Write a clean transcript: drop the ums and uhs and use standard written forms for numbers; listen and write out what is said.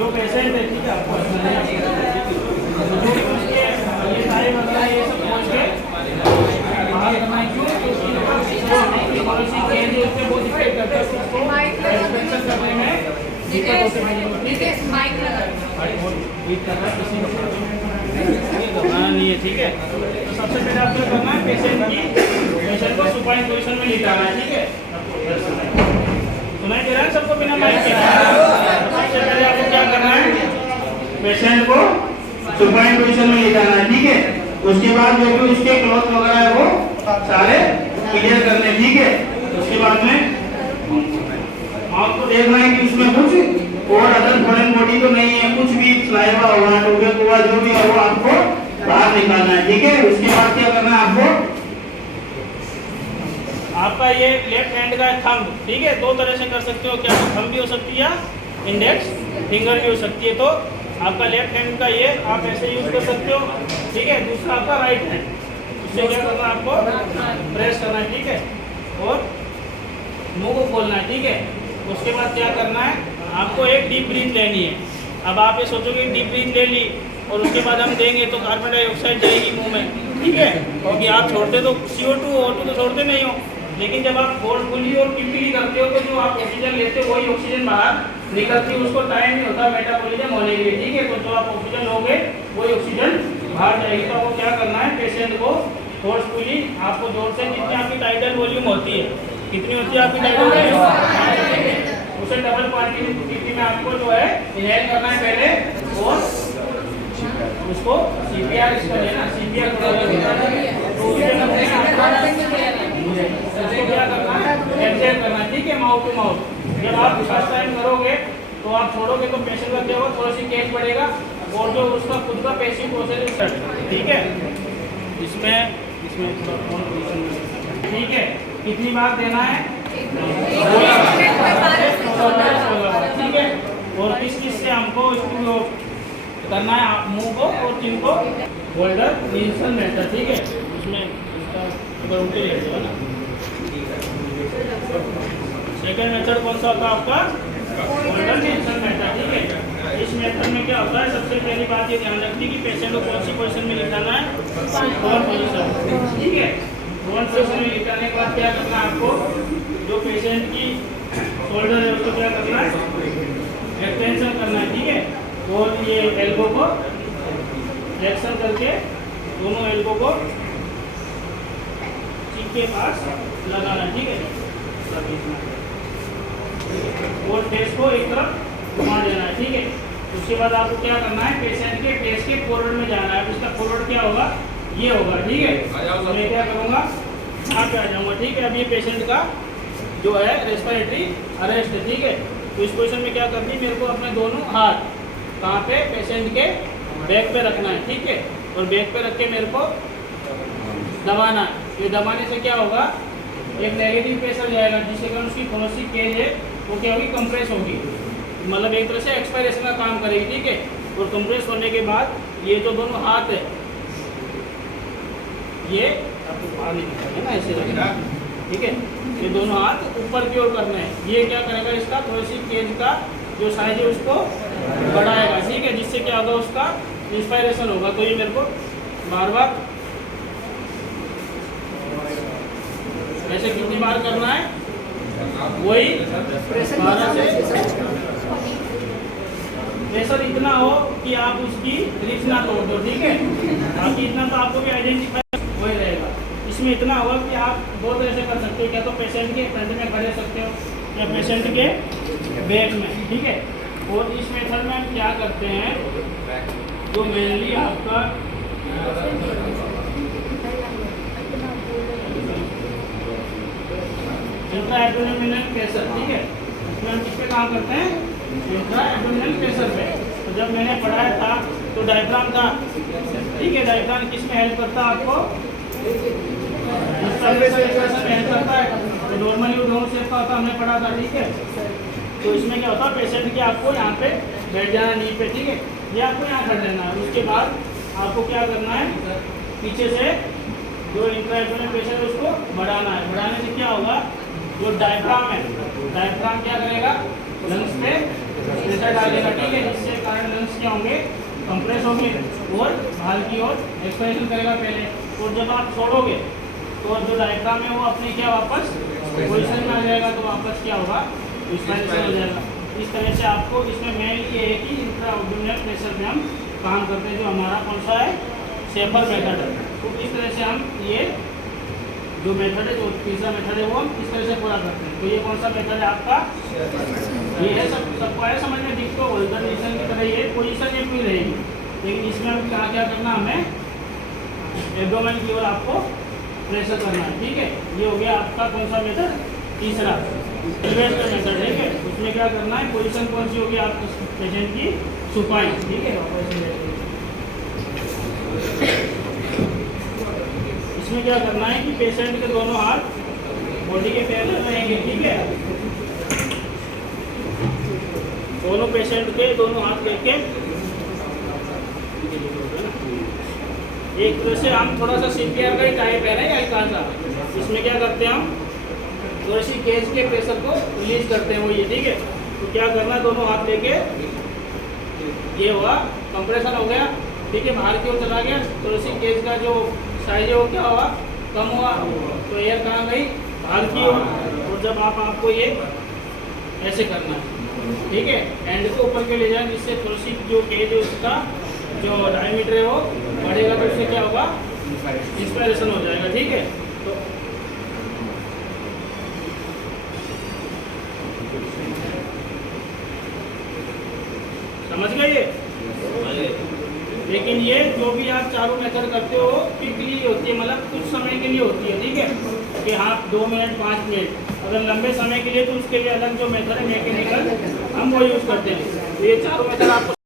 जो पेशेंट है ठीक है आपको ये सारे मतलब ये सब पहुँच के बाहर करना है क्यों क्योंकि पॉलिसी चेंज उससे बहुत इफेक्ट करता है उसको एक्सपेंशन करने में दिक्कत होती है। माइक लगा घबराना नहीं है ठीक है। तो सबसे पहले आपको करना है पेशेंट को सुपाइन पोजीशन में लिटाना है ठीक है। सुनाई दे रहा है सबको बिना माइक के? सबसे पहले आपको क्या करना है पेशेंट को सुपाइन पोजीशन में लिटाना है ठीक है। उसके बाद जो भी उसके क्लॉथ वगैरह है वो सारे क्लियर करने ठीक है। उसके बाद में आपको देखना है कि उसमें कुछ और अदर फॉरेन बॉडी तो नहीं है, कुछ भी स्लाइवा हुआ टोबैको हुआ जो भी है वो आपको बाहर निकालना है ठीक है। उसके बाद क्या करना है आपको आपका ये लेफ्ट हैंड का थंब ठीक है, दो तरह से कर सकते हो, क्या थंब भी हो सकती है या इंडेक्स फिंगर भी हो सकती है। तो आपका लेफ्ट हैंड का ये आप ऐसे यूज कर सकते हो ठीक है। दूसरा आपका राइट हैंड, उससे क्या करना है आपको प्रेस करना है ठीक है और मुंह को खोलना है ठीक है। उसके बाद क्या करना है आपको एक डीप ब्रीथ लेनी है। अब आप ये सोचोगे डीप ब्रीथ ले ली और उसके बाद हम देंगे तो कार्बन डाइऑक्साइड जाएगी मुंह में ठीक है, क्योंकि आप छोड़ते तो CO2 O2 तो छोड़ते नहीं हो, लेकिन जब आप फोर्सफुली और कीपली करते हो तो जो आप ऑक्सीजन लेते हो वही ऑक्सीजन बाहर निकलती है, उसको टाइम नहीं होता मेटाबॉलिज्म होने के लिए ठीक है। तो जो आप ऑक्सीजन लोगे वही ऑक्सीजन बाहर जाएगी। तो आपको क्या करना है पेशेंट को फोर्सफुली आपको जोर से जितनी आपकी टाइटल वॉल्यूम होती है, कितनी होती है आपकी टाइटल वॉल्यूम, उसे डबल क्वांटिटी में आपको जो है इनहेल करना है पहले और उसको CPR इसका लेना CPR तो उसको क्या करना है एक्सहेल करना है ठीक है माउथ टू माउथ। जब आप फर्स्ट टाइम करोगे तो आप छोड़ोगे तो पेशेंट का क्या होगा थोड़ा सी केस बढ़ेगा और जो उसका खुद का पेशिंग प्रोसेस ठीक है। इसमें ठीक है कितनी बार देना है ठीक है। और किस से हमको इसको करना है मुंह को और चिन को होल्डर निल्सन मेथड ठीक है। इसमें उल्टे ले लो ना। सेकेंड मेथड कौन सा होता है आपका होल्डर निल्सन मेथड ठीक है। इस मेथड में क्या होता है सबसे पहली बात ये ध्यान रखनी कि पेशेंट को कौन सी पोजीशन में लिटाना है फोर्थ पोजीशन ठीक है। फोर्थ पोजीशन में लिटाने के बाद क्या करना है आपको जो पेशेंट की शोल्डर है उसको क्या करना है एक्सटेंशन करना है ठीक है। और ये एल्बो को फ्लेक्शन करके दोनों एल्बो को चिप के पास लगाना ठीक है और फेस को एक तरफ घुमा देना है ठीक है। उसके बाद आपको क्या करना है पेशेंट के फेस के फॉरवर्ड में जाना है। इसका फॉरवर्ड क्या होगा ये होगा ठीक है। मैं क्या करूँगा यहाँ पे आ जाऊँगा ठीक है। अब ये पेशेंट का जो है रेस्पिरेटरी अरेस्ट है ठीक है। तो इस पोजिशन में क्या करनी है मेरे को अपने दोनों हाथ कहाँ पे पेशेंट के बैक पे रखना है ठीक है और बैक पे रख के मेरे को दबाना है। ये दबाने से क्या होगा एक नेगेटिव प्रेशर जाएगा जिससे कारण उसकी थोड़ी केज है वो क्या होगी कंप्रेस होगी, मतलब एक तरह से एक्सपायरेशन का काम करेगी ठीक है। और कंप्रेस होने के बाद ये जो दोनों हाथ है ये आपको बाहर निकलेगा ना ऐसे रखना ठीक है। ये दोनों हाथ ऊपर की ओर करना है। ये क्या करेगा इसका थोड़ी सी केज का जो साइज है उसको बढ़ाएगा ठीक है, जिससे क्या होगा उसका इंस्पायरेशन होगा। तो ये मेरे को बार बार ऐसे कितनी बार करना है वही 12 से प्रेशर इतना हो कि आप उसकी रिच ना तोड़ दो ठीक है। बाकी इतना तो आपको भी आइडेंटिफाई वही रहेगा। इसमें इतना होगा कि आप दो तरह से कर सकते हो, क्या तो पेशेंट के फ्रंट में खड़े सकते हो या पेशेंट के बैक में ठीक है। और इस मेथड में हम क्या करते हैं जो मेनली आपका इंट्रा एब्डोमिनल प्रेशर ठीक है, इसमें हम किस पे काम करते हैं इंट्रा एब्डोमिनल प्रेशर पे। तो जब मैंने पढ़ाया था तो डायग्राम था ठीक है। डायग्राम किस में हेल्प करता है आपको हेल्प करता है। तो नॉर्मली वो डोर शेप का होता हमने पढ़ा था ठीक है। तो इसमें क्या होता है पेशेंट के आपको यहाँ पे बैठ जाना नी पे ठीक है, ये आपको यहाँ खड़ रहना है। उसके बाद आपको क्या करना है पीछे से जो इंट्राएब्डोमिनल प्रेशर है उसको बढ़ाना है। बढ़ाने से क्या होगा जो डायफ्राम है डायफ्राम क्या करेगा लंग्स पे प्रेशर डालेगा, ठीक है, जिससे कारण लंग्स क्या होंगे, कंप्रेस होंगे और बाहर की ओर एक्सपेंशन करेगा पहले। और जब आप छोड़ोगे तो जो डायफ्राम है वो अपने क्या वापस पोजीशन में आ जाएगा, तो वापस क्या होगा, एक्सपेंशन हो जाएगा। इस तरह से आपको इसमें मेनली ये है कि इंट्रा एब्डोमिनल प्रेशर पे हम काम करते हैं, जो हमारा कौन सा है, सेफर मेथड है। तो इस तरह से हम ये जो मेथड है, जो तीसरा मेथड है, वो हम इस तरह से पूरा करते हैं। तो ये कौन सा मेथड है आपका, ये है, सबको आया समझ में, डिक्टो अल्टरनेशन की तरह ये पोजीशन एक भी रहेगी, लेकिन इसमें हम क्या करना, हमें एब्डोमेन की ओर आपको प्रेशर करना है, ठीक है। ये हो गया आपका कौन सा मेथड, तीसरा इन्वेस्ट मेथड, ठीक है। उसमें क्या करना है, पोजीशन कौन सी होगी आपके पेशेंट की, सुपाइन, ठीक है। इसमें क्या करना है कि पेशेंट के दोनों हाथ बॉडी के पैरेलल रहेंगे, ठीक है। दोनों पेशेंट के दोनों हाथ लेके एक तरह से हम थोड़ा सा सीपीआर का ही टाइप है ना, हल्का सा। इसमें क्या करते हैं, हम थोड़ी सी केज के प्रेशर को रिलीज करते हैं, वो ये, ठीक है। तो क्या करना है, दोनों हाथ लेके, ये हुआ कंप्रेशन हो गया, ठीक है, बाहर की ओर चला गया, थोड़ी सी केज का जो साइज है वो क्या हुआ, कम हुआ, तो एयर कहाँ गई, बाहर की ओर। और जब आपको ये ऐसे करना है, ठीक है, एंड को ऊपर के ले जाए, जिससे थोड़ी सी जो केज है उसका जो डायमीटर है वो बढ़ेगा, तो उससे क्या होगा, इंस्पायरेशन हो जाएगा, ठीक है। तो समझ गए ये। लेकिन ये जो भी आप चारों मेथड करते हो क्विकली होती है, मतलब कुछ समय के लिए होती है, ठीक है, कि हाँ 2 मिनट 5 मिनट। अगर लंबे समय के लिए तो उसके लिए अलग जो मेथड है मैकेनिकल, हम वो यूज़ करते हैं। तो ये चारों मेथड आपको